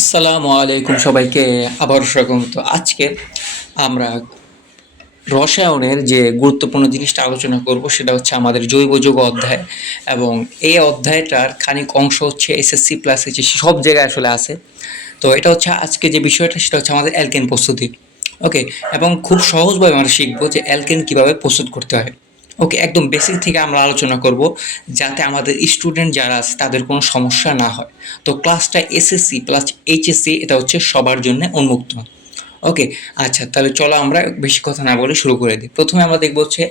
আসসালামু আলাইকুম সবাইকে, আবার স্বাগত। আজকে আমরা রসায়নের যে গুরুত্বপূর্ণ জিনিসটা আলোচনা করব, সেটা হচ্ছে আমাদের জৈব যৌগ অধ্যায়। এবং এই অধ্যায়টার খানিক অংশ হচ্ছে এসএসসি প্লাস হচ্ছে সব জায়গায় আসলে আছে। তো এটা হচ্ছে আজকে যে বিষয়টা, সেটা হচ্ছে আমাদের অ্যালকেন প্রস্তুতি। ওকে, এবং খুব সহজভাবে আমরা শিখব যে অ্যালকেন কীভাবে প্রস্তুত করতে হয়। ওকে একদম বেসিক থেকে আমরা আলোচনা করব যাতে আমাদের স্টুডেন্ট যারা আছে তাদের কোনো সমস্যা না হয়। তো ক্লাসটা এসএসসি প্লাস এইচএসসি এটা হচ্ছে সবার জন্য উন্মুক্ত। ওকে আচ্ছা তাহলে চলো আমরা বেশি কথা না বলে শুরু করে দিই। প্রথমে আমরা দেখব হচ্ছে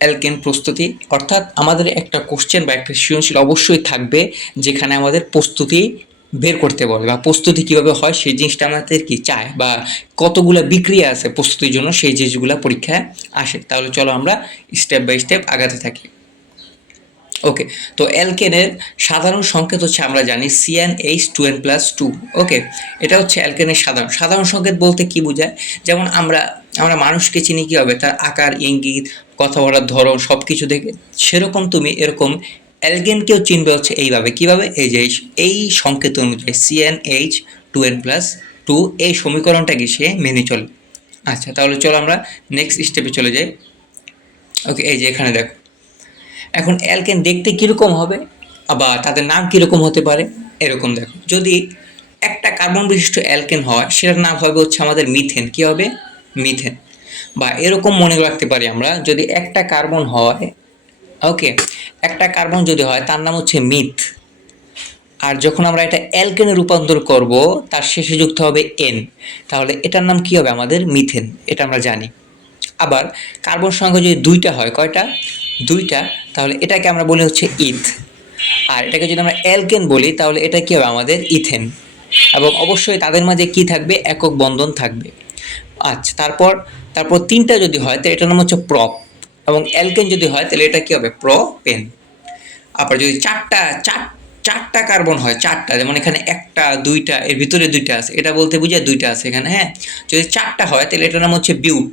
অ্যালকেন প্রস্তুতি। অর্থাৎ আমাদের একটা কোশ্চেন বা একটা সৃজনশীল অবশ্যই থাকবে যেখানে আমাদের প্রস্তুতি বের করতে বলে বা প্রস্তুতি কীভাবে হয় সেই জিনিসটা আমাদের কি চায় বা কতগুলো বিক্রিয়া আছে প্রস্তুতির জন্য সেই জিনিসগুলো পরীক্ষায় আসে। তাহলে চলো আমরা স্টেপ বাই স্টেপ আগাতে থাকি। ওকে তো অ্যালকেনের সাধারণ সংকেত হচ্ছে আমরা জানি C n H two n plus two okay এটা হচ্ছে অ্যালকেনের সাধারণ। সাধারণ সংকেত বলতে কি বোঝায়? যেমন আমরা আমরা মানুষকে চিনি কী হবে তার আকার, ইঙ্গিত, কথা বলার ধরন সব কিছু দেখে। সেরকম তুমি এরকম অ্যালগেনকেও চিনবে হচ্ছে এইভাবে। কীভাবে? এই যে এই সংকেত অনুযায়ী C n H two n plus two এই সমীকরণটাকে সে মেনে চলে। আচ্ছা তাহলে চলো আমরা নেক্সট স্টেপে চলে যাই। ওকে এই যে এখানে দেখো। এখন অ্যালকেন দেখতে কীরকম হবে? বা তাদের নাম কীরকম হতে পারে? এরকম দেখো। যদি একটা কার্বন বিশিষ্ট অ্যালকেন হয়, সেটার নাম হবে হচ্ছে আমাদের মিথেন। কী হবে? মিথেন। বা এরকম মনে রাখতে পারি আমরা, যদি একটা কার্বন হয় ওকে একটা কার্বন যদি হয়, তার নাম হচ্ছে মিথ। আর যখন আমরা এটা অ্যালকেনে রূপান্তর করব, তার শেষে যুক্ত হবে এন তাহলে এটার নাম কি হবে আমাদের? মিথেন, এটা আমরা জানি। আবার কার্বন সংখ্যা যদি দুইটা হয়, কয়টা? দুইটা। তাহলে এটাকে আমরা বলি হচ্ছে ইথ। আর এটাকে যদি আমরা অ্যালকেন বলি, তাহলে এটা কি হবে আমাদের? ইথেন। এবং অবশ্যই তাদের মাঝে কি থাকবে? একক বন্ধন থাকবে। আচ্ছা তারপর তারপর তিনটা যদি হয়, তো এটার নাম হচ্ছে প্রপ। এবং অ্যালকেন যদি হয়, তাহলে এটা কি হবে? প্রপেন আবার যদি চারটা, চার, চারটা কার্বন হয়, চারটা, যেমন এখানে একটা, দুইটা, এর ভিতরে দুইটা আছে, এটা বলতে বুঝায় দুইটা আছে এখানে হ্যাঁ? যদি চারটা হয়, তাহলে এটার নাম হচ্ছে বিউট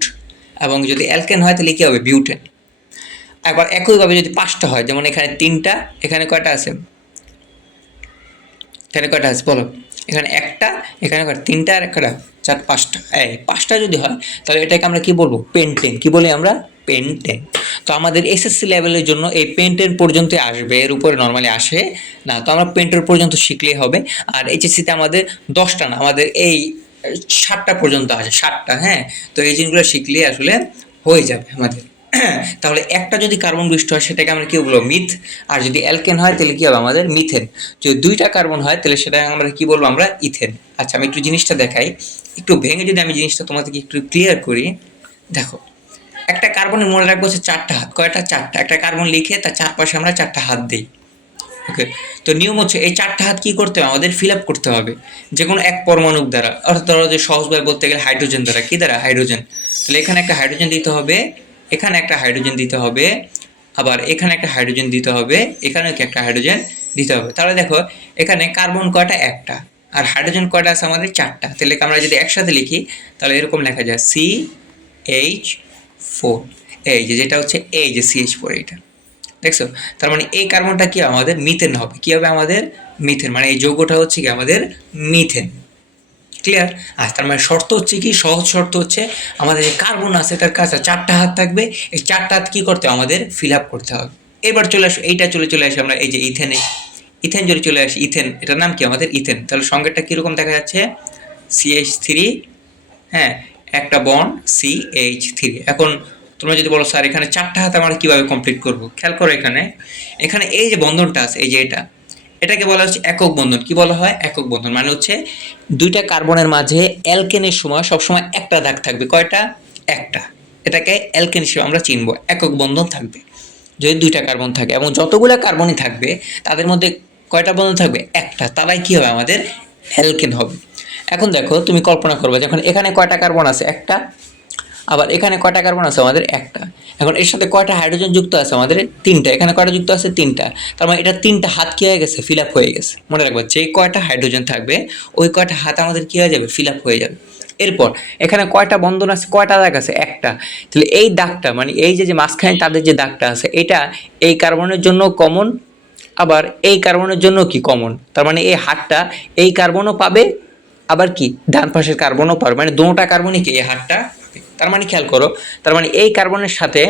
এবং যদি অ্যালকেন হয়, তাহলে কী হবে? বিউটেন একবার একইভাবে যদি পাঁচটা হয়, যেমন এখানে তিনটা, এখানে কয়টা আছে? এখানে কয়টা আছে? বলো। এখানে একটা, এখানে কয়টা? তিনটা আর একটা, চার, পাঁচটা। এই, পাঁচটা যদি হয়, তাহলে এটাকে আমরা কি বলব? পেন্টেন কি বলি আমরা? পেন্টেন তো আমাদের এসএসসি লেভেলের জন্য এই পেন্টেন পর্যন্ত আসবে, এর উপরে নর্মালি আসে না। তো আমরা পেন্টের পর্যন্ত শিখলেই হবে। আর এইচএসসিতে আমাদের দশটা না, আমাদের এই ষাটটা পর্যন্ত আসে ষাটটা হ্যাঁ? তো এই জিনিসগুলো শিখলেই আসলে হয়ে যাবে আমাদের। তাহলে একটা যদি কার্বন বিষ্ট হয়, সেটাকে আমরা কি বলব? মিথ আর যদি অ্যালকেন হয়, তাহলে কি হবে? আমাদের মিথেন যদি দুইটা কার্বন হয়, তাহলে সেটা আমরা কি বলব? আমরা ইথেন আচ্ছা আমি একটু জিনিসটা দেখাই। একটু ভেঙে যদি আমি জিনিসটা তোমাদেরকে একটু ক্লিয়ার করি, দেখো। একটা কার্বনের মনে রাখব হচ্ছে চারটা হাত। কয়টা? চারটা। একটা কার্বন লিখে তার চারপাশে আমরা চারটা হাত দিই। ওকে তো নিয়ম হচ্ছে এই চারটা হাত কী করতে হবে? আমাদের ফিল আপ করতে হবে। যে কোনো এক পরমাণুক দ্বারা, অর্থাৎ ধরো যে সহজভাবে বলতে গেলে হাইড্রোজেন দ্বারা। কী দ্বারা? হাইড্রোজেন তাহলে এখানে একটা হাইড্রোজেন দিতে হবে, এখানে একটা হাইড্রোজেন দিতে হবে, আবার এখানে একটা হাইড্রোজেন দিতে হবে, এখানেও একটা হাইড্রোজেন দিতে হবে। তাহলে দেখো, এখানে কার্বন কয়টা? একটা। আর হাইড্রোজেন কয়টা আছে? আমাদের চারটা। তাহলে আমরা যদি একসাথে লিখি, তাহলে এরকম লেখা যায় সি এইচ ফোর এই যে, যেটা হচ্ছে এই যে সিএইচ ফোর এইটা। দেখছ? তার মানে এই কার্বনটা কি আমাদের মিথেন হবে? কি হবে আমাদের? মিথেন মানে এই যৌগটা হচ্ছে কি আমাদের? মিথেন ক্লিয়ার আর তার মানে শর্ত হচ্ছে কি? সহজ শর্ত হচ্ছে আমাদের যে কার্বন আছে তার কাছে চারটা হাত থাকবে। এই চারটা হাত কী করতে হবে? আমাদের ফিল আপ করতে হবে। এবার চলে আসো, এইটা চলে চলে আসি আমরা, এই যে ইথেনে ইথেন যদি চলে আসি ইথেন এটার নাম কি? আমাদের ইথেন তাহলে সঙ্গেটা কীরকম দেখা যাচ্ছে? সিএইচ থ্রি হ্যাঁ একটা বন সি এইচ থ্রি এখন তোমরা যদি বলো, স্যার, এখানে চারটা হাত আমরা কীভাবে কমপ্লিট করব? খেয়াল করো এখানে। এখানে এই যে বন্ধনটা আছে, এই যে এটা, এটাকে বলা হচ্ছে একক বন্ধন। কি বলা হয়? একক বন্ধন। মানে হচ্ছে দুইটা কার্বনের মাঝে অ্যালকেনের সময় সবসময় একটা দাগ থাকবে। কয়টা? একটা। এটাকে অ্যালকেন হিসেবে আমরা চিনব। একক বন্ধন থাকবে। যদি দুইটা কার্বন থাকে, এবং যতগুলো কার্বনই থাকবে, তাদের মধ্যে কয়টা বন্ধন থাকবে? একটা। তারাই কী হবে? আমাদের অ্যালকেন হবে। এখন দেখো, তুমি কল্পনা করবে যখন এখানে কয়টা কার্বন আছে? একটা। আবার এখানে কয়টা কার্বন আছে? আমাদের একটা। এখন এর সাথে কয়টা হাইড্রোজেন যুক্ত আছে? আমাদের তিনটা। এখানে কয়টা যুক্ত আছে? তিনটা। তার মানে এটা তিনটা হাত কী হয়ে গেছে? ফিল আপ হয়ে গেছে। মনে রাখব, যে কয়টা হাইড্রোজেন থাকবে, ওই কয়টা হাত আমাদের কী হয়ে যাবে? ফিল আপ হয়ে যাবে। এরপর, এখানে কয়টা বন্ধন আছে? কয়টা দাগ আছে? একটা। তাহলে এই দাগটা মানে এই যে যে মাঝখানে তাদের যে দাগটা আছে, এটা এই কার্বনের জন্য কমন আবার এই কার্বনের জন্য কি কমন তার মানে এই হাতটা এই কার্বনও পাবে আবার কি? ডান পাশের কার্বনও পারো মানে দুটা কার্বনই কি? এই হাতটা? তার মানে খেয়াল করো, তার মানে এই কার্বনের সাথে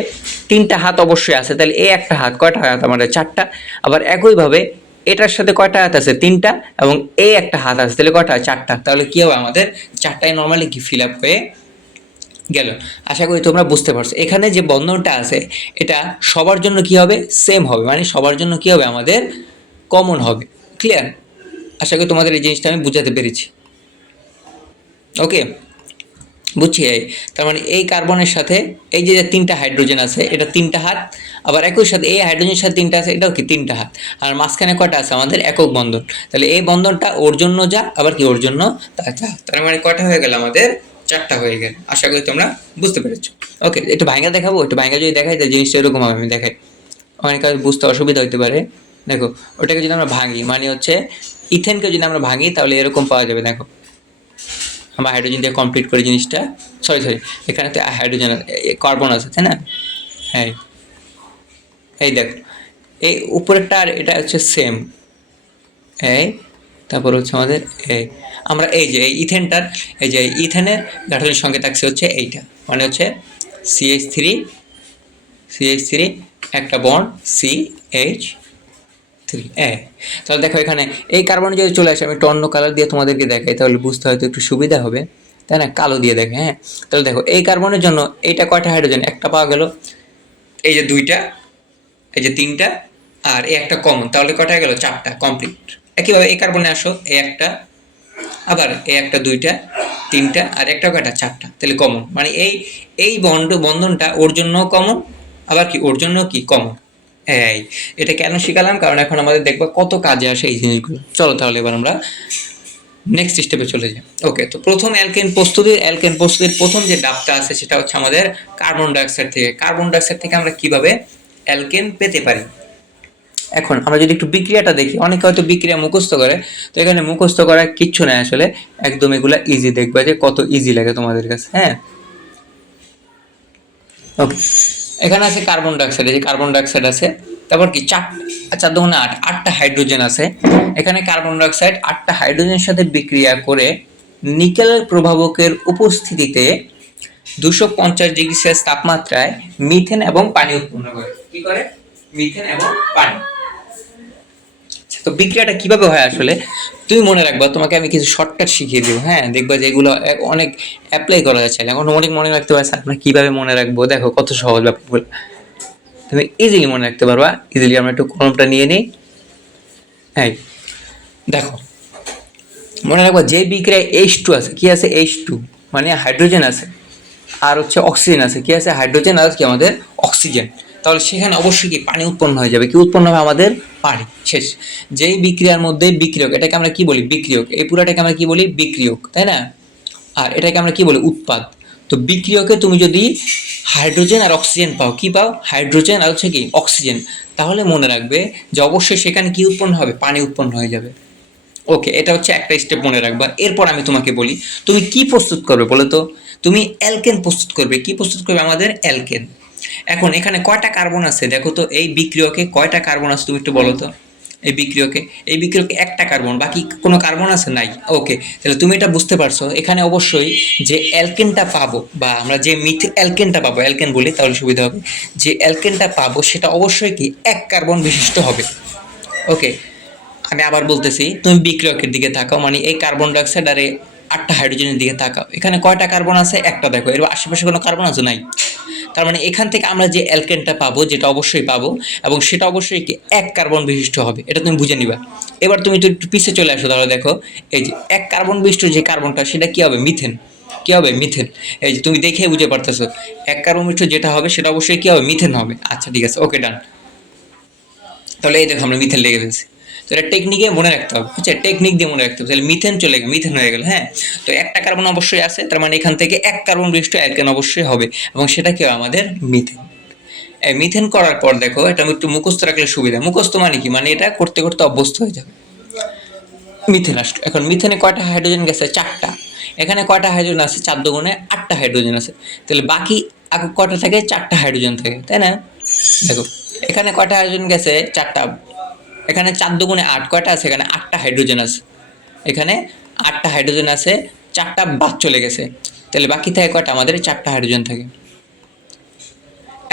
তিনটা হাত অবশ্যই আছে। তাহলে এই একটা হাত কয়টা হাত? আমাদের চারটা। আবার একইভাবে এটার সাথে কয়টা হাত আছে? তিনটা। এবং এই একটা হাত আছে। তাহলে কয়টা? চারটা। তাহলে কী হবে আমাদের? চারটায় নর্মালি কি ফিল আপ হয়ে গেল। আশা করি তোমরা বুঝতে পারছ। এখানে যে বন্ধনটা আছে, এটা সবার জন্য কি হবে? সেম হবে। মানে সবার জন্য কি হবে? আমাদের কমন হবে। ক্লিয়ার আশা করি তোমাদের এই জিনিসটা আমি বুঝাতে পেরেছি। ওকে, বুঝছি তার মানে এই কার্বনের সাথে এই যে তিনটা হাইড্রোজেন আছে, এটা তিনটা হাত, আবার একই সাথে এই হাইড্রোজেনের সাথে তিনটা আছে, এটাও কি তিনটা হাত? আর মাঝখানে কয়টা আছে? আমাদের একক বন্ধন। তাহলে এই বন্ধনটা ওর জন্য যা, আবার কি ওর জন্য তা যা। তার মানে কয়টা হয়ে গেল? আমাদের চারটা হয়ে গেল। আশা করি তোমরা বুঝতে পেরেছ। ওকে, একটু ভাঙ্গা দেখাবো? একটু ভাঙ্গা যদি দেখাই, তাহলে জিনিসটা এরকম হবে, আমি দেখাই। অনেক বুঝতে অসুবিধা হতে পারে। দেখো, ওটাকে যদি আমরা ভাঙি মানে হচ্ছে ইথেনকে যদি আমরা ভাঙি, তাহলে এরকম পাওয়া যাবে, দেখো। আমরা হাইড্রোজেন দিয়ে কমপ্লিট করি জিনিসটা। সরি সরি এখানে তো হাইড্রোজেন কার্বন আছে, তাই না? হ্যাঁ এই দেখ, এই উপরেরটা আর এটা হচ্ছে সেম এই, তারপর হচ্ছে আমাদের এই, আমরা এই যে, এই ইথেনটার, এই যে ইথেনের গাঠনিক সঙ্গে থাকছে হচ্ছে এইটা। মানে হচ্ছে সিএইচ থ্রি সিএইচ থ্রি একটা বন্ড সি এইচ থ্রি এ তাহলে দেখো এখানে এই কার্বন যদি চলে আসে, আমি একটু অন্য কালার দিয়ে তোমাদেরকে দেখাই, তাহলে বুঝতে হয়তো একটু সুবিধা হবে। তাই না? কালো দিয়ে দেখে হ্যাঁ? তাহলে দেখো, এই কার্বনের জন্য এইটা কয়টা হাইড্রোজেন একটা পাওয়া গেল, এই যে দুইটা, এই যে তিনটা, আর এই একটা কমন তাহলে হয়ে গেল? চারটা কমপ্লিট একইভাবে এই কার্বনে আসো, এই একটা, আবার এই একটা দুইটা, তিনটা, আর একটা কয়টা? চারটা, তাহলে কমন মানে এই এই বন্ড বন্ধনটা ওর জন্য কমন আবার কি? ওর জন্য কি? কমন এই এটা কেন শিখালাম? কারণ এখন আমাদের দেখব কত কাজে আসে এই জিনিসগুলো। চলো তাহলে এবার আমরা নেক্সট স্টেপে চলে যাই। ওকে তো প্রথম অ্যালকেন প্রস্তুতির অ্যালকেন প্রস্তুতির প্রথম যে ডাবটা আছে সেটা হচ্ছে আমাদের কার্বন ডাইঅক্সাইড থেকে। কার্বন ডাইঅক্সাইড থেকে আমরা কীভাবে অ্যালকেন পেতে পারি? এখন আমরা যদি একটু বিক্রিয়াটা দেখি, অনেকে হয়তো বিক্রিয়া মুখস্থ করে, তো এখানে মুখস্থ করার কিচ্ছু নেই আসলে। একদম এগুলা ইজি দেখবে যে কত ইজি লাগে তোমাদের কাছে হ্যাঁ? ওকে এখানে আছে কার্বন ডাইঅক্সাইড এই যে কার্বন ডাইঅক্সাইড আছে তারপর কি চার চার দুগুণে আট আটটা হাইড্রোজেন আছে। এখানে কার্বন ডাইঅক্সাইড আটটা হাইড্রোজেনের সাথে বিক্রিয়া করে নিকেল প্রভাবকের উপস্থিতিতে দুশো পঞ্চাশ ডিগ্রি সেলসিয়াস তাপমাত্রায় মিথেন এবং পানি উৎপন্ন করে। কি করে? মিথেন এবং পানি। আচ্ছা, তো বিক্রিয়াটা কীভাবে হয় আসলে? তুমি মনে রাখবা, তোমাকে আমি কিছু শর্টকাট শিখিয়ে দেবো হ্যাঁ? দেখবা যে এগুলো অনেক অ্যাপ্লাই করা যাচ্ছে এখন অনেক মনে রাখতে পারছে আমরা কীভাবে মনে রাখব? দেখো, কত সহজ ব্যাপারগুলো। তুমি ইজিলি মনে রাখতে পারবা। ইজিলি আমরা একটু কলমটা নিয়ে নিই। হ্যাঁ দেখো, মনে রাখব যে বিক্রিয়ায় এইচ টু আছে, কি আছে? এইচ টু মানে হাইড্রোজেন আছে। আর হচ্ছে অক্সিজেন আছে। কি আছে? হাইড্রোজেন আর কি? আমাদের অক্সিজেন তাহলে সেখানে অবশ্যই কি পানি উৎপন্ন হয়ে যাবে? কি উৎপন্ন হবে? আমাদের পানি। শেষ। যেই বিক্রিয়ার মধ্যে বিক্রিয়ক, এটাকে আমরা কি বলি? বিক্রিয়ক। এই পুরাটাকে আমরা কি বলি? বিক্রিয়ক, তাই না? আর এটাকে আমরা কি বলি? উৎপাদ। তো বিক্রিয়কে তুমি যদি হাইড্রোজেন আর অক্সিজেন পাও, কি পাও? হাইড্রোজেন আর হচ্ছে কি? অক্সিজেন। তাহলে মনে রাখবে যে অবশ্যই সেখানে কি উৎপন্ন হবে? পানি উৎপন্ন হয়ে যাবে। ওকে, এটা হচ্ছে একটা স্টেপ মনে রাখবা। এরপর আমি তোমাকে বলি, তুমি কি প্রস্তুত করবে বলো তো? তুমি অ্যালকেন প্রস্তুত করবে। কি প্রস্তুত করবে? আমাদের অ্যালকেন। এখন এখানে কয়টা কার্বন আছে? দেখো তো, এই বিক্রিয়কে কয়টা কার্বন আছে তুমি একটু বলো তো। এই বিক্রিয়কে এই বিক্রিয়কে একটা কার্বন, বাকি কোনো কার্বন আছে? নাই। ওকে, তাহলে তুমি এটা বুঝতে পারছ। এখানে অবশ্যই যে অ্যালকেনটা পাবো, বা আমরা যে মিথ অ্যালকেনটা পাবো, অ্যালকেন বলি, তাহলে সুবিধা হবে। যে অ্যালকেনটা পাবো, সেটা অবশ্যই কি এক কার্বন বিশিষ্ট হবে। ওকে, আমি আবার বলতেছি, তুমি বিক্রিয়কের দিকে তাকাও মানে এই কার্বন ডাইঅক্সাইড আর আটটা হাইড্রোজেনের দিকে তাকাও। এখানে কয়টা কার্বন আছে? একটা দেখো। এর আশেপাশে কোনো কার্বন আছে? নাই। তার মানে এখান থেকে আমরা যে অ্যালকেনটা পাবো, যেটা অবশ্যই পাবো, এবং সেটা অবশ্যই এক কার্বন বিশিষ্ট হবে, এটা তুমি বুঝে নিবা। এবার তুমি তো একটু পিছিয়ে চলে আসো, তাহলে দেখো, এই যে এক কার্বন বিশিষ্ট যে কার্বনটা, সেটা কী হবে? মিথেন। কি হবে? মিথেন। এই যে তুমি দেখে বুঝে পারতেছো। এক কার্বন বিশিষ্ট যেটা হবে, সেটা অবশ্যই কী হবে? মিথেন হবে। আচ্ছা ঠিক আছে, ওকে, ডান। তাহলে এই দেখো, আমরা মিথেন লেগে ফেলছি। তো এটা টেকনিকে মনে রাখতে হবে। বুঝছে টেকনিক দিয়ে মনে রাখতে হবে। তাহলে মিথেন চলে গেল মিথেন হয়ে গেল হ্যাঁ? তো একটা কার্বন অবশ্যই আছে, তার মানে এখান থেকে এক কার্বন বিশিষ্ট অ্যালকেন অবশ্যই হবে এবং সেটা কি আমাদের মিথেন মিথেন করার পর দেখো, এটা একটু মুখস্থ রাখলে সুবিধা। মুখস্থ মানে কি? মানে এটা করতে করতে অভ্যস্ত হয়ে যাবে। মিথেন আসলো। এখন মিথেনে কয়টা হাইড্রোজেন গেছে চারটা। এখানে কয়টা হাইড্রোজেন আছে? চার দুগুণে আটটা হাইড্রোজেন আছে। তাহলে বাকি কয়টা থাকে? চারটা হাইড্রোজেন থাকে, তাই না? দেখো, এখানে কয়টা হাইড্রোজেন গেছে চারটা এখানে চার দুগুণে আট কয়টা আছে? এখানে আটটা হাইড্রোজেন আছে। এখানে আটটা হাইড্রোজেন আছে, চারটা বাদ চলে গেছে। তাহলে বাকি থাকে কয়টা? আমাদের চারটা হাইড্রোজেন থাকে।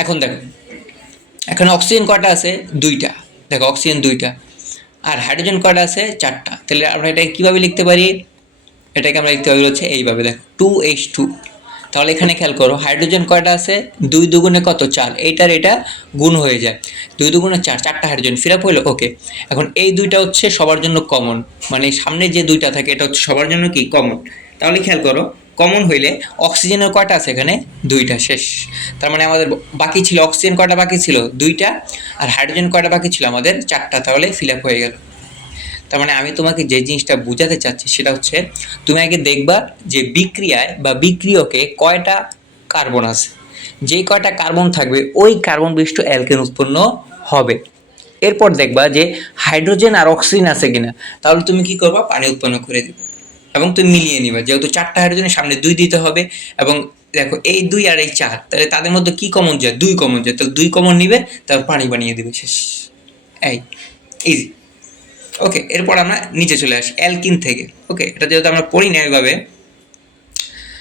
এখন দেখো, এখানে অক্সিজেন কয়টা আছে? দুইটা। দেখো অক্সিজেন দুইটা। আর হাইড্রোজেন কয়টা আছে? চারটা। তাহলে আমরা এটাকে কীভাবে লিখতে পারি? এটাকে আমরা লিখতে পারি হচ্ছে এইভাবে। দেখো টু এইচ টু তাহলে এখানে খেয়াল করো হাইড্রোজেন কয়টা আছে? দুই দুগুণে কত? চার। এইটার এটা গুণ হয়ে যায়। দুই দুগুণে চার, চারটা হাইড্রোজেন ফিল আপ হইল ওকে এখন এই দুইটা হচ্ছে সবার জন্য কমন মানে সামনে যে দুইটা থাকে, এটা হচ্ছে সবার জন্য কি? কমন তাহলে খেয়াল করো কমন হইলে অক্সিজেনের কয়টা আছে এখানে? দুইটা, শেষ। তার মানে আমাদের বাকি ছিল অক্সিজেন কয়টা বাকি ছিল? দুইটা। আর হাইড্রোজেন কয়টা বাকি ছিল? আমাদের চারটা। তাহলে ফিল আপ হয়ে গেল। তার মানে আমি তোমাকে যে জিনিসটা বোঝাতে চাচ্ছি সেটা হচ্ছে, তুমি আগে দেখবা যে বিক্রিয়ায় বা বিক্রিয়কে কয়টা কার্বন আছে। যে কয়টা কার্বন থাকবে, ওই কার্বন বিশিষ্ট অ্যালকেন উৎপন্ন হবে। এরপর দেখবা যে হাইড্রোজেন আর অক্সিজেন আছে কিনা, তাহলে তুমি কি করবা? পানি উৎপন্ন করে দিবে। এবং তুমি মিলিয়ে নিবা। যেহেতু চারটা হাইড্রোজেনের সামনে দুই দিতে হবে, এবং দেখো এই দুই আর এই চার, তাহলে তাদের মধ্যে কি কমন যায়? দুই কমন যায়। তাহলে দুই কমন নিবে, তারপর পানি বানিয়ে দিবে। শেষ। এই ইজি ওকে, এরপর আমরা নিচে চলে আসি, অ্যালকিন থেকে। ওকে, এটা যেহেতু আমরা পড়ি না এইভাবে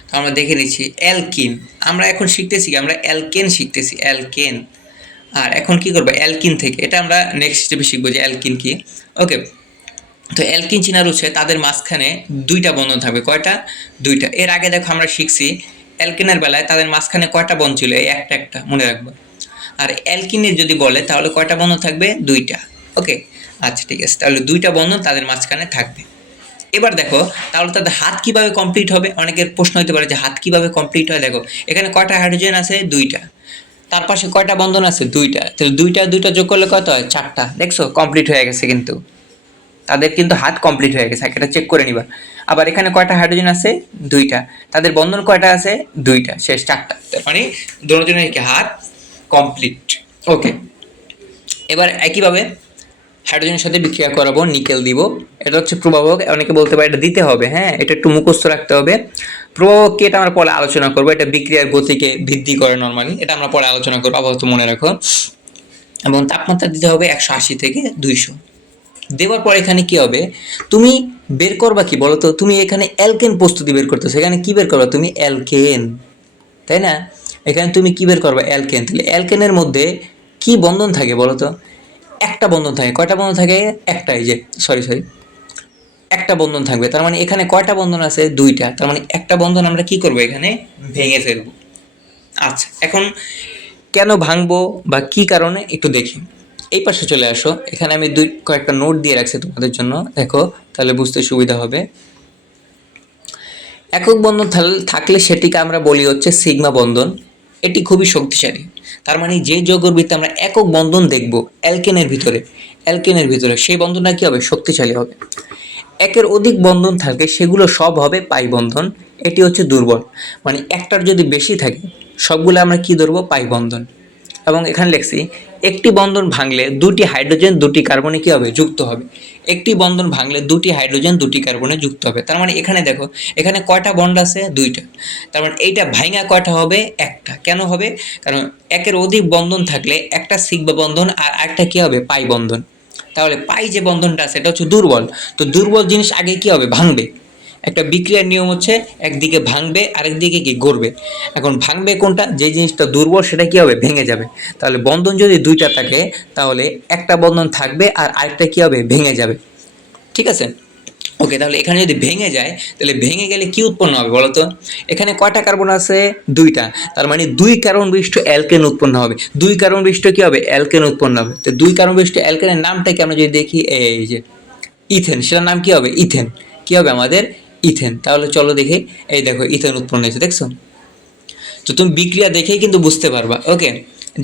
তো আমরা দেখে নিচ্ছি, অ্যালকিন। আমরা এখন শিখতেছি? আমরা অ্যালকেন শিখতেছি, অ্যালকেন। আর এখন কি করব? অ্যালকিন থেকে। এটা আমরা নেক্সট স্টেপে শিখব যে অ্যালকিন কি। ওকে, তো অ্যালকিন চিনার হচ্ছে তাদের মাঝখানে দুইটা বন্ধন থাকবে। কয়টা? দুইটা। এর আগে দেখো আমরা শিখছি, অ্যালকিনের বেলায় তাদের মাঝখানে কয়টা বন্ধন ছিল? এই একটা একটা, মনে রাখব। আর অ্যালকিনের যদি বলে, তাহলে কয়টা বন্ধন থাকবে? দুইটা। ওকে আচ্ছা ঠিক আছে। তাহলে দুইটা বন্ধন তাদের মাঝখানে থাকবে। এবার দেখো, তাহলে তাদের হাত কীভাবে কমপ্লিট হবে? অনেকের প্রশ্ন হতে পারে যে হাত কীভাবে কমপ্লিট হয়? দেখো, এখানে কয়টা হাইড্রোজেন আছে? দুইটা। তার পাশে কয়টা বন্ধন আছে? দুইটা। তাহলে দুইটা দুইটা যোগ করলে কত হয়? চারটা। দেখছ? কমপ্লিট হয়ে গেছে কিন্তু। তাদের কিন্তু হাত কমপ্লিট হয়ে গেছে। এটা চেক করে নিবা। আবার এখানে কয়টা হাইড্রোজেন আছে? দুইটা। তাদের বন্ধন কয়টা আছে? দুইটা। শেষ চারটা। মানে দুজনের হাত কমপ্লিট ওকে এবার একইভাবে হাইড্রোজেনের সাথে বিক্রিয়া করাবো, নিকেল দিব। এটা হচ্ছে প্রভাবক অনেকে বলতে পারে এটা দিতে হবে হ্যাঁ এটা একটু মুখস্থ রাখতে হবে। প্রভাবক কি এটা আমরা পরে আলোচনা করব, এটা বিক্রিয়ার গতিকে বৃদ্ধি করে নর্মালি এটা আমরা পরে আলোচনা করব, আপাতত মনে রাখো। এবং তাপমাত্রা দিতে হবে একশো আশি থেকে দুইশো। দেওয়ার পর এখানে কি হবে? তুমি বের করবা কি বলো তো তুমি এখানে অ্যালকেন প্রস্তুতি বের করতেছো, এখানে কি বের করবা? তুমি অ্যালকেন, তাই না? এখানে তুমি কি বের করবা? অ্যালকেন। তাহলে অ্যালকেনের মধ্যে কি বন্ধন থাকে বলো তো একটা বন্ধন থাকে। কয়টা বন্ধন থাকে? একটা, এই যে সরি সরি একটা বন্ধন থাকবে। তার মানে এখানে কয়টা বন্ধন আছে? দুইটা। তার মানে একটা বন্ধন আমরা কি করব এখানে? ভেঙে ফেলব। আচ্ছা এখন কেন ভাঙবো বা কি কারণে? একটু দেখি। এই পাশে চলে আসো। এখানে আমি দুই, কয়েকটা নোট দিয়ে রাখছি তোমাদের জন্য। দেখো, তাহলে বুঝতে সুবিধা হবে। একক বন্ধন থাকলে সেটিকে আমরা বলি হচ্ছে সিগমা বন্ধন। এটি খুবই শক্তিশালী। তার মানে যে যৌগের ভিতরে আমরা একক বন্ধন দেখব, অ্যালকেনের ভিতরে অ্যালকেনের ভিতরে, সেই বন্ধনটা কী হবে? শক্তিশালী হবে। একের অধিক বন্ধন থাকে, সেগুলো সব হবে পাই বন্ধন, এটি হচ্ছে দুর্বল। মানে একটার যদি বেশি থাকে, সবগুলো আমরা কি ধরবো? পাই বন্ধন। এবং এখানে লিখছি একটি বন্ধন ভাঙলে দুটি হাইড্রোজেন, দুটি কার্বনে কি হবে? যুক্ত হবে। একটি বন্ধন ভাঙলে দুটি হাইড্রোজেন, দুটি কার্বনে যুক্ত হবে। তার মানে এখানে দেখো, এখানে কয়টা বন্ড আছে? দুইটা। তার মানে এইটা ভাঙা কয়টা হবে? একটা। কেন হবে? কারণ একের অধিক বন্ধন থাকলে একটা সিগমা বন্ধন আর একটা কি হবে? পাই বন্ধন। তাহলে পাই যে বন্ধনটা এটা হচ্ছে দুর্বল। তো দুর্বল জিনিস আগে কি হবে? ভাঙবে। একটা বিক্রিয়ার নিয়ম হচ্ছে একদিকে ভাঙবে, আরেকদিকে কি গড়বে। এখন ভাঙবে কোনটা? যে জিনিসটা দুর্বল, সেটা কি হবে? ভেঙে যাবে। তাহলে বন্ধন যদি দুইটা থাকে, তাহলে একটা বন্ধন থাকবে আর আরেকটা কি হবে? ভেঙে যাবে। ঠিক আছে? ওকে, তাহলে এখানে যদি ভেঙে যায়, তাহলে ভেঙে গেলে কি উৎপন্ন হবে বলো তো? এখানে কয়টা কার্বন আছে? দুইটা। তার মানে দুই কার্বন বিশিষ্ট অ্যালকেন উৎপন্ন হবে। দুই কার্বন বিশিষ্ট কি হবে? অ্যালকেন উৎপন্ন হবে। তো দুই কার্বন বিশিষ্ট অ্যালকেনের নামটা কি আমরা যদি দেখি, এই যে ইথেন, সেটার নাম কি হবে? ইথেন। কি হবে আমাদের? ইথেন। তাহলে চলো দেখি, এই দেখো ইথেন উৎপন্ন হয়েছে, দেখছ? তো তুমি বিক্রিয়া দেখেই কিন্তু বুঝতে পারবা, ওকে?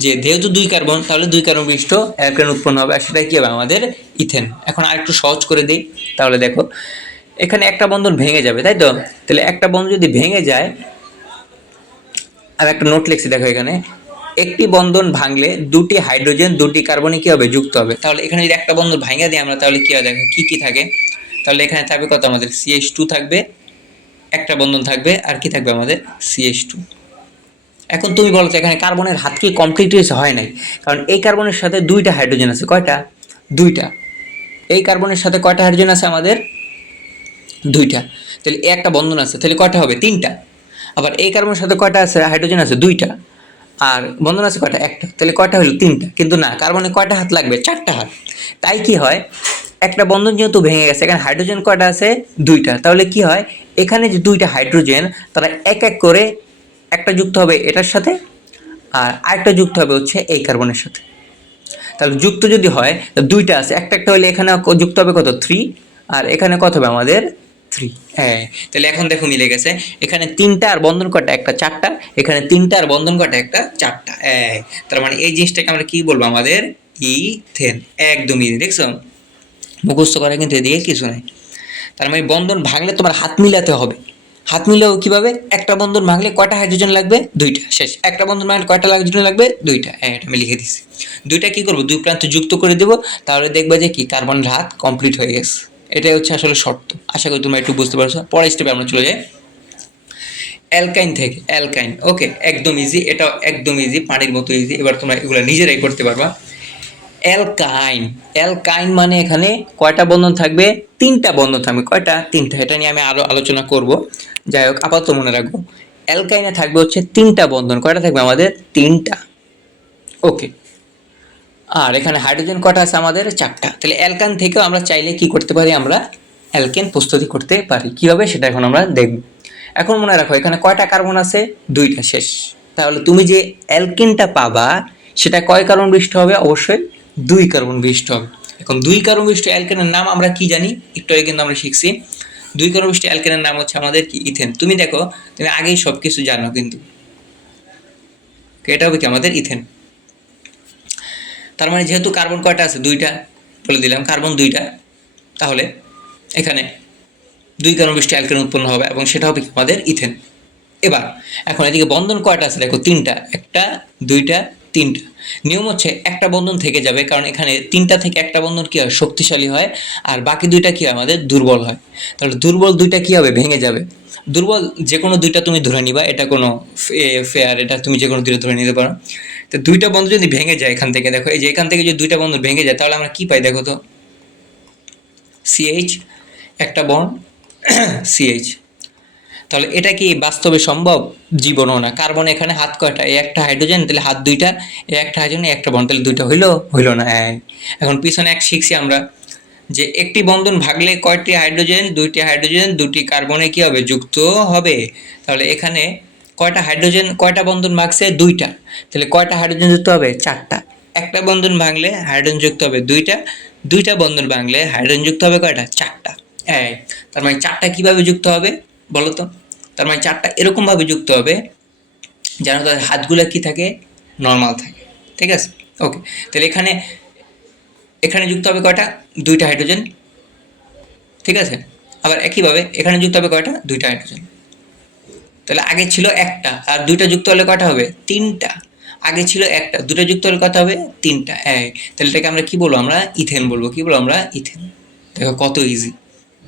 যে যেহেতু দুই কার্বন, তাহলে দুই কার্বন বিশিষ্ট অ্যালকেন উৎপন্ন হবে, আর সেটা কি হবে? আমাদের ইথেন। এখন আরেকটু সহজ করে দিই, তাহলে দেখো, এখানে একটা বন্ধন ভেঙে যাবে, তাই তো? তাহলে একটা বন্ধন যদি ভেঙে যায়, আর একটা নোট লিখছি, দেখো এখানে, একটি বন্ধন ভাঙলে দুটি হাইড্রোজেন, দুটি কার্বনে কি হবে? যুক্ত হবে। তাহলে এখানে যদি একটা বন্ধন ভাঙা দিই আমরা, তাহলে কি হবে দেখো, কি কি থাকে? তাহলে এখানে থাকবে কত? আমাদের সিএইচ টু থাকবে, একটা বন্ধন থাকবে, আর কি থাকবে আমাদের সিএইচ টু এখন তুমি বলো এখানে কার্বনের হাত কি কমপ্লিট হয়েছে? হয় নাই। কারণ এই কার্বনের সাথে দুইটা হাইড্রোজেন আছে, কয়টা? দুইটা। এই কার্বনের সাথে কয়টা হাইড্রোজেন আছে আমাদের? দুইটা। তাহলে একটা বন্ধন আছে, তাহলে কয়টা হবে? তিনটা। আবার এই কার্বনের সাথে কয়টা আছে? হাইড্রোজেন আছে, দুইটা। আর বন্ধন আছে কয়টা? একটা। তাহলে কয়টা হলো? তিনটা। কিন্তু না, কার্বনে কয়টা হাত লাগবে? চারটা হাত। তাই কি হয়? একটা বন্ধন যেহেতু ভেঙে গেছে, এখানে হাইড্রোজেন কয়টা আছে? দুইটা। তাহলে কি হয়? এখানে যে দুইটা হাইড্রোজেন তারা এক এক করে একটা যুক্ত হবে এটার সাথে আর আরেকটা যুক্ত হবে হচ্ছে এই কার্বনের সাথে। তাহলে যুক্ত যদি হয় দুইটা আছে। একটা একটা হলে এখানে যুক্ত হবে কত? থ্রি আর এখানে কত হবে আমাদের? থ্রি হ্যাঁ তাহলে এখন দেখো মিলে গেছে। এখানে তিনটা আর বন্ধন কটা একটা চারটা। এখানে তিনটা আর বন্ধন কটা একটা চারটা। হ্যাঁ তার মানে এই জিনিসটাকে আমরা কি বলব? আমাদের ইথেন একদমই, দেখছ? মুখস্থ করা কিন্তু এদিকে কিছু নাই। তার মানে বন্ধন ভাঙলে তোমার হাত মিলাতে হবে। হাত মিলাও কীভাবে? একটা বন্ধন ভাঙলে কয়টা হাইড্রোজেন লাগবে? দুইটা। শেষ। একটা বন্ধন ভাঙলে কয়টা হাইড্রোজেন লাগবে? দুইটা। হ্যাঁ এটা আমি লিখে দিছি। দুইটা কি করব? দুই প্রান্ত যুক্ত করে দেবো। তাহলে দেখবে যে কি? কার্বনের হাত কমপ্লিট হয়ে গেছে। এটাই হচ্ছে আসলে শর্ত। আশা করি তোমরা একটু বুঝতে পারছ। পরের স্টেপে আমরা চলে যাই। অ্যালকাইন থেকে। অ্যালকাইন ওকে একদম ইজি এটা একদম ইজি পানির মতো ইজি এবার তোমরা এগুলো নিজেরাই করতে পারবা। অ্যালকাইন। অ্যালকাইন মানে এখানে কয়টা বন্ধন থাকবে? তিনটা বন্ধন থাকবে। কয়টা? তিনটা। এটা নিয়ে আমি আরও আলোচনা করব। যাই হোক, আপাতত মনে রাখব। অ্যালকাইনে থাকবে হচ্ছে তিনটা বন্ধন। কয়টা থাকবে আমাদের? তিনটা। ওকে। আর এখানে হাইড্রোজেন কটা আছে আমাদের? চারটা। তাহলে অ্যালকান থেকেও আমরা চাইলে কি করতে পারি? আমরা অ্যালকেন প্রস্তুতি করতে পারি। কীভাবে? সেটা এখন আমরা দেখব। এখন মনে রাখো, এখানে কয়টা কার্বন আছে? দুইটা। শেষ। তাহলে তুমি যে অ্যালকেনটা পাবা, সেটা কয় কার্বন বিশিষ্ট হবে? অবশ্যই দুই কার্বন বিশিষ্ট হবে। এখন দুই কার্বন বিশিষ্ট অ্যালকেনের নাম আমরা কি জানি? একটু আগে কিন্তু আমরা শিখছি। দুই কার্বন বিশিষ্ট অ্যালকেনের নাম হচ্ছে আমাদের কি? ইথেন। তুমি দেখো, তুমি আগেই সব কিছু জানো কিন্তু। এটা হবে কি? আমাদের ইথেন। তার মানে যেহেতু কার্বন কয়টা আছে? দুইটা। বলে দিলাম, কার্বন দুইটা। তাহলে এখানে দুই কার্বন বিশিষ্ট অ্যালকেন উৎপন্ন হবে এবং সেটা হবে কি? আমাদের ইথেন। এবার, এখন এদিকে বন্ধন কয়টা আছে? দেখো, তিনটা। একটা, দুইটা তিনটা। নিয়ম হচ্ছে একটা বন্ধন থেকে যাবে, কারণ এখানে তিনটা থেকে একটা বন্ধন কী হয়? শক্তিশালী হয়, আর বাকি দুইটা কী হয়? আমাদের দুর্বল হয়। তাহলে দুর্বল দুইটা কী হবে? ভেঙে যাবে। দুর্বল যে কোনো দুইটা তুমি ধরে নিবা, এটা কোনো ফেয়ার এটা তুমি যে কোনো দুইটা ধরে নিতে পারো। তো দুইটা বন্ধন যদি ভেঙে যায় এখান থেকে, দেখো, এই যে এখান থেকে যদি দুইটা বন্ধন ভেঙে যায়, তাহলে আমরা কি পাই দেখো তো? সিএইচ একটা বন্ড সিএইচ তাহলে এটা কি বাস্তবে সম্ভব? জীবনও না। কার্বন এখানে হাত কয়টা? এই একটা হাইড্রোজেন, তাহলে হাত দুইটা। এই একটা হাইড্রোজেন একটা বন্ড তাহলে দুইটা হইল? হইল না হ্যাঁ এখন পিছনে এক শিখছি আমরা যে একটি বন্ধন ভাগলে কয়টি হাইড্রোজেন, দুইটি হাইড্রোজেন দুটি কার্বনে কি হবে? যুক্ত হবে। তাহলে এখানে কয়টা হাইড্রোজেন, কয়টা বন্ধন ভাগছে? দুইটা। তাহলে কয়টা হাইড্রোজেন যুক্ত হবে? চারটা। একটা বন্ধন ভাঙলে হাইড্রোজেন যুক্ত হবে দুইটা। দুইটা বন্ধন ভাঙলে হাইড্রোজেন যুক্ত হবে কয়টা? চারটা। হ্যাঁ তার মানে চারটা কীভাবে যুক্ত হবে? বলো তো তার মানে চারটা এরকমভাবে যুক্ত হবে যেন তাদের হাতগুলো কি থাকে? নর্মাল থাকে। ঠিক আছে? ওকে তাহলে এখানে এখানে যুক্ত হবে কয়টা? দুইটা হাইড্রোজেন ঠিক আছে? আবার একইভাবে এখানে যুক্ত হবে কয়টা? দুইটা হাইড্রোজেন তাহলে আগে ছিল একটা, আর দুইটা যুক্ত হলে কয়টা হবে? তিনটা। আগে ছিল একটা দুটো যুক্ত হলে কত হবে? তিনটা। এক তাহলে এটাকে আমরা কি বলব আমরা? ইথেন বলব। কি বলব আমরা? ইথেন। দেখো কত ইজি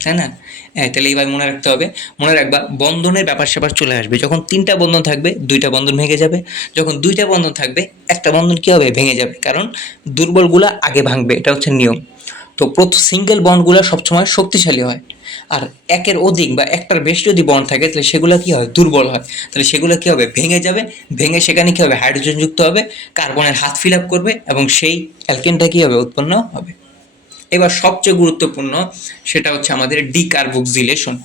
তাই না? হ্যাঁ তাহলে এইভাবে মনে রাখতে হবে, মনে রাখবা বন্ধনের ব্যাপার স্যাপার চলে আসবে। যখন তিনটা বন্ধন থাকবে, দুইটা বন্ধন ভেঙে যাবে। যখন দুইটা বন্ধন থাকবে, একটা বন্ধন কী হবে? ভেঙে যাবে। কারণ দুর্বলগুলা আগে ভাঙবে, এটা হচ্ছে নিয়ম। তো প্রথম সিঙ্গেল বন্ডগুলো সবসময় শক্তিশালী হয়। আর একের অধিক বা একটার বেশি যদি বন্ড থাকে, তাহলে সেগুলো কী হয়? দুর্বল হয়। তাহলে সেগুলো কী হবে? ভেঙে যাবে। ভেঙে সেখানে কী হবে? হাইড্রোজেন যুক্ত হবে। কার্বনের হাত ফিল আপ করবে এবং সেই অ্যালকেনটা কী হবে? উৎপন্ন হবে। এবার সবচেয়ে গুরুত্বপূর্ণ সেটা হচ্ছে আমাদের ডিকার্বক্সিলেশন।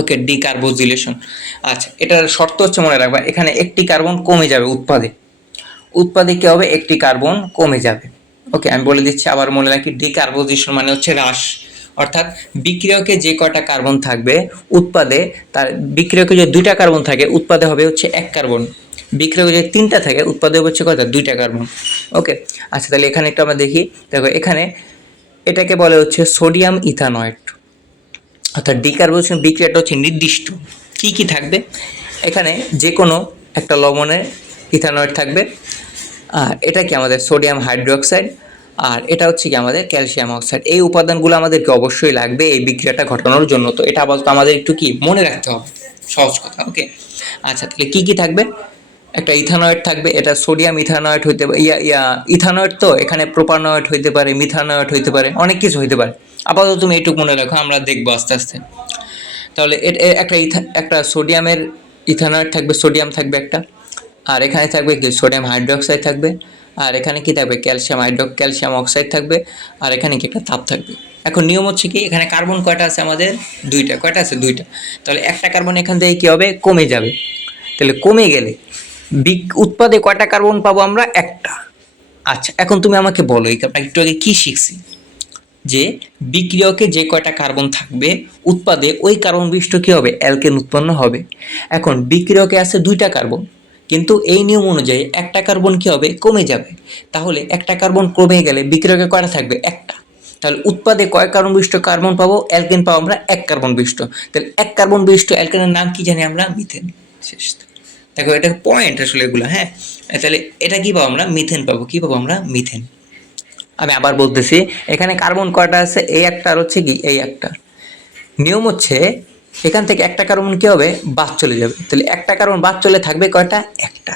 ওকে ডিকার্বোজিলেশন আচ্ছা এটার শর্ত হচ্ছে মনে রাখবা, এখানে একটি কার্বন কমে যাবে উৎপাদে। উৎপাদে কী হবে? একটি কার্বন কমে যাবে। ওকে, আমি বলে দিচ্ছি, আবার মনে রাখি ডিকার্বোজিশন মানে হচ্ছে হ্রাস। অর্থাৎ বিক্রিয়কে যে কয়টা কার্বন থাকবে উৎপাদে, তার বিক্রিয়কে যে দুইটা কার্বন থাকে, উৎপাদে হবে হচ্ছে এক কার্বন। বিক্রিয়কে যদি তিনটা থাকে, উৎপাদে হচ্ছে কয়টা? দুইটা কার্বন। ওকে আচ্ছা তাহলে এখানে একটু আমরা দেখি। দেখো, এখানে এটাকে বলে হচ্ছে সোডিয়াম ইথানয়েড। অর্থাৎ ডিকার্বোনেশন বিক্রিয়াটা হচ্ছে নির্দিষ্ট। কী কী থাকবে? এখানে যে কোনো একটা লবণের ইথানয়েড থাকবে। আর এটা কি আমাদের সোডিয়াম হাইড্রোক্সাইড? আর এটা হচ্ছে কি আমাদের ক্যালসিয়াম অক্সাইড। এই উপাদানগুলো আমাদেরকে অবশ্যই লাগবে এই বিক্রিয়াটা ঘটানোর জন্য। তো এটা আপাতত আমাদের একটু কি মনে রাখতে হবে। সহজ কথা ওকে আচ্ছা তাহলে কী কী থাকবে? একটা ইথানয়েড থাকবে, এটা সোডিয়াম ইথানয়েড হইতে পারে, ইয়া ইয়া, ইথানয়েড তো এখানে প্রোপানয়েড হইতে পারে, মিথানয়েড হইতে পারে, অনেক কিছু হইতে পারে। আপাতত তুমি এইটুকু মনে রাখো, আমরা দেখব আস্তে আস্তে। তাহলে একটা ইথা- একটা সোডিয়ামের ইথানয়েড থাকবে, সোডিয়াম থাকবে একটা, আর এখানে থাকবে কি, সোডিয়াম হাইড্রোক্সাইড থাকবে, আর এখানে কি থাকবে, ক্যালসিয়াম হাইড্রো, ক্যালসিয়াম অক্সাইড থাকবে, আর এখানে কি একটা তাপ থাকবে। এখন নিয়ম হচ্ছে কি, এখানে কার্বন কয়টা আছে আমাদের? দুইটা, কয়টা আছে? দুইটা। তাহলে একটা কার্বন এখান থেকে কী হবে? কমে যাবে। তাহলে কমে গেলে উৎপাদে কয়টা কার্বন পাবো আমরা? একটা। আচ্ছা এখন তুমি আমাকে বলো, এই একটু আগে কি শিখছি? যে বিক্রিয়কে যে কয়টা কার্বন থাকবে, উৎপাদে ওই কার্বন বিশিষ্ট কী হবে? অ্যালকেন উৎপন্ন হবে। এখন বিক্রিয়কে আছে দুইটা কার্বন, কিন্তু এই নিয়ম অনুযায়ী একটা কার্বন কী হবে? কমে যাবে। তাহলে একটা কার্বন কমে গেলে বিক্রিয়কে কয়টা থাকবে? একটা। তাহলে উৎপাদে কয় কার্বন বিশিষ্ট কার্বন পাবো? অ্যালকেন পাবো আমরা এক কার্বন বিশিষ্ট। তাহলে এক কার্বন বিশিষ্ট অ্যালকেনের নাম কি জানি আমরা? মিথেন। শেষ। দেখো এটা পয়েন্ট আসলে এগুলো হ্যাঁ? তাহলে এটা কি পাবো আমরা? মিথেন পাবো। কি পাবো আমরা? মিথেন আমি আবার বলতেছি, এখানে কার্বন কয়টা আছে? এই একটা আর হচ্ছে কি? এই একটা। নিয়ম হচ্ছে, এখান থেকে একটা কার্বন কি হবে? বাদ চলে যাবে। তাহলে একটা কার্বন বাদ চলে থাকবে কয়টা? একটা।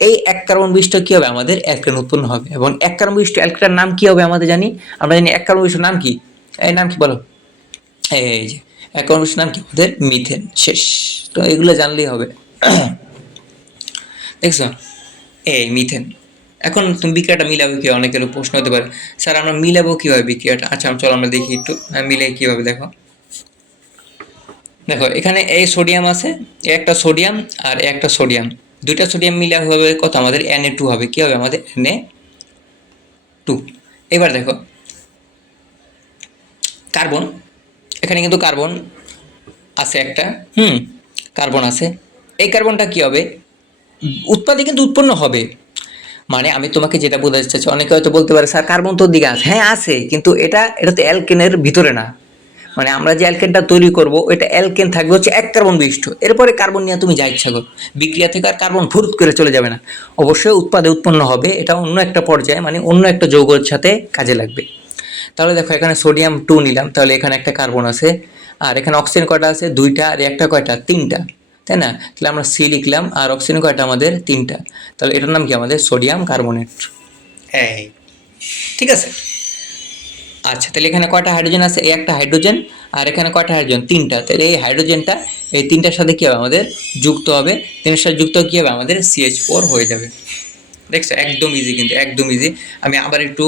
এই এক কার্বন বিশিষ্ট কি হবে? আমাদের অ্যালকেন উৎপন্ন হবে। এবং এক কার্বন বিশিষ্ট অ্যালকেনের নাম কি হবে আমাদের জানি? আমরা জানি এক কার্বন বিশিষ্ট নাম কি? এই নাম কি বলো? এই যে, এক কার্বন বিশিষ্ট নাম কি? আমাদের মিথেন শেষ। তো এগুলো জানলেই হবে। দেখছ? এই মিথেন। এখন তুমি বিক্রিয়াটা মিলাবে কি অনেকের প্রশ্ন হতে পারে। স্যার আমরা মিলাবো কীভাবে বিক্রিয়াটা? আচ্ছা চলো আমরা দেখি একটু। হ্যাঁ, মিলে কীভাবে দেখো। দেখো এখানে এই সোডিয়াম আছে একটা সোডিয়াম আর একটা সোডিয়াম দুইটা সোডিয়াম মিলে হবে কত? আমাদের এন এ টু হবে। কী হবে? আমাদের এন এ টু এবার দেখো। কার্বন। এখানে কিন্তু কার্বন আছে একটা। হুম কার্বন আছে। এই কার্বনটা কী হবে? উৎপাদে কিন্তু উৎপন্ন হবে। মানে আমি তোমাকে যেটা বোঝাতে চাচ্ছি অনেকে হয়তো বলতে পারে, স্যার কার্বন তোর দিকে আছে? হ্যাঁ আছে, কিন্তু এটা এটা তো অ্যালকেনের ভিতরে না। মানে আমরা যে অ্যালকেনটা তৈরি করব এটা অ্যালকেন থাকবে হচ্ছে এক কার্বন বিশিষ্ট। এরপরে কার্বন নিয়ে তুমি যা ইচ্ছা করো। বিক্রিয়া থেকে আর কার্বন ফুরুত করে চলে যাবে না। অবশ্যই উৎপাদে উৎপন্ন হবে, এটা অন্য একটা পর্যায়ে মানে অন্য একটা যৌগের সাথে কাজে লাগবে। তাহলে দেখো, এখানে সোডিয়াম টু নিলাম, তাহলে এখানে একটা কার্বন আছে, আর এখানে অক্সিজেন কয়টা আছে? দুইটা, আর একটা কয়টা? তিনটা। তাই না? তাহলে আমরা সি লিখলাম আর অক্সিজেন কয়টা? আমাদের তিনটা। তাহলে এটার নাম কি? আমাদের সোডিয়াম কার্বনেট। এই। ঠিক আছে। আচ্ছা তাহলে এখানে কয়টা হাইড্রোজেন আছে? এই একটা হাইড্রোজেন আর এখানে কয়টা হাইড্রোজেন? তিনটা। তাহলে এই হাইড্রোজেনটা এই তিনটার সাথে কী হবে? আমাদের যুক্ত হবে। তিনের সাথে যুক্ত কী হবে? আমাদের সিএইচ ফোর হয়ে যাবে। দেখছ? একদম ইজি কিন্তু একদম ইজি আমি আবার একটু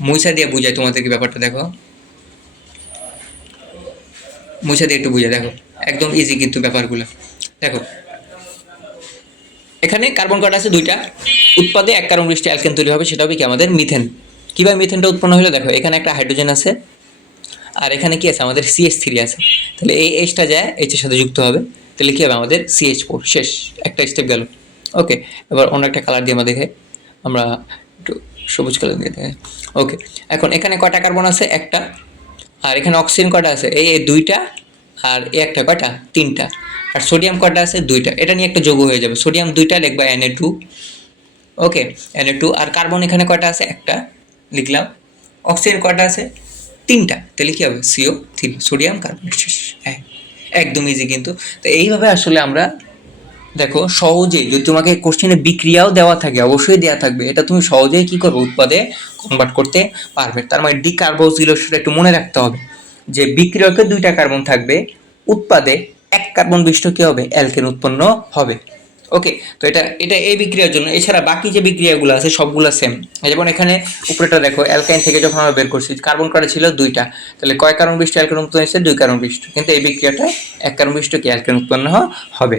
মুইসা দিয়ে বুঝাই তোমাদেরকে ব্যাপারটা দেখো। মুইসা দিয়ে একটু বুঝাই দেখো। একদম ইজি কিন্তু ব্যাপারগুলো। দেখো, এখানে কার্বন কয়টা আছে দুইটা। উৎপাদে এক কার্বন বৃষ্টি অ্যালকেন তৈরি হবে সেটা হবে কি আমাদের মিথেন কীভাবে মিথেনটা উৎপন্ন হলো দেখো, এখানে একটা হাইড্রোজেন আছে, আর এখানে কি আছে? আমাদের সিএস থ্রি আছে। তাহলে এই এইচটা যায় এইচের সাথে যুক্ত হবে। তাহলে কী হবে? আমাদের সিএইচ ফোর শেষ, একটা স্টেপ গেল। ওকে এবার অন্য একটা কালার দিয়ে আমরা দেখে আমরা একটু সবুজ কালার দিয়ে দেখে ওকে এখন এখানে কটা কার্বন আছে? একটা। আর এখানে অক্সিজেন কটা আছে? এই দুইটা আর এ একটা কয়টা? তিনটা। আর সোডিয়াম কয়টা আছে? দুইটা। এটা নিয়ে একটা যোগ হয়ে যাবে। সোডিয়াম দুইটা লিখবা N two okay N two আর কার্বন এখানে কয়টা আছে? একটা। লিখলাম। অক্সিজেন কয়টা আছে? তিনটা। তাহলে কী হবে? সিও থ্রি সোডিয়াম কার্বনেট শেষ। হ্যাঁ। একদম ইজি কিন্তু। তো এইভাবে আসলে আমরা দেখো, সহজেই যদি তোমাকে কোশ্চেনে বিক্রিয়াও দেওয়া থাকে, অবশ্যই দেওয়া থাকবে। এটা তুমি সহজেই কী করবে? উৎপাদে কনভার্ট করতে পারবে। তার মানে ডি কার্বোজিলোসটা একটু মনে রাখতে হবে। যে বিক্রিয়কে দুইটা কার্বন থাকবে, উৎপাদে এক কার্বন বিষ্ট কী হবে? অ্যালকেন উৎপন্ন হবে। ওকে, তো এটা এটা এই বিক্রিয়ার জন্য। এছাড়া বাকি যে বিক্রিয়াগুলো আছে, সবগুলো সেম যেমন এখানে উপরেটা দেখো, অ্যালকাইন থেকে যখন আমরা বের করছি, কার্বন কার্ডে ছিল দুইটা। তাহলে কয় কারণ বিষ্ট? অ্যালকেন উৎপন্ন হয়েছে, দুই কার্বন বিষ্ট। কিন্তু এই বিক্রিয়াটা এক কারণ বিষ্ট কি? অ্যালকেন উৎপন্ন হবে।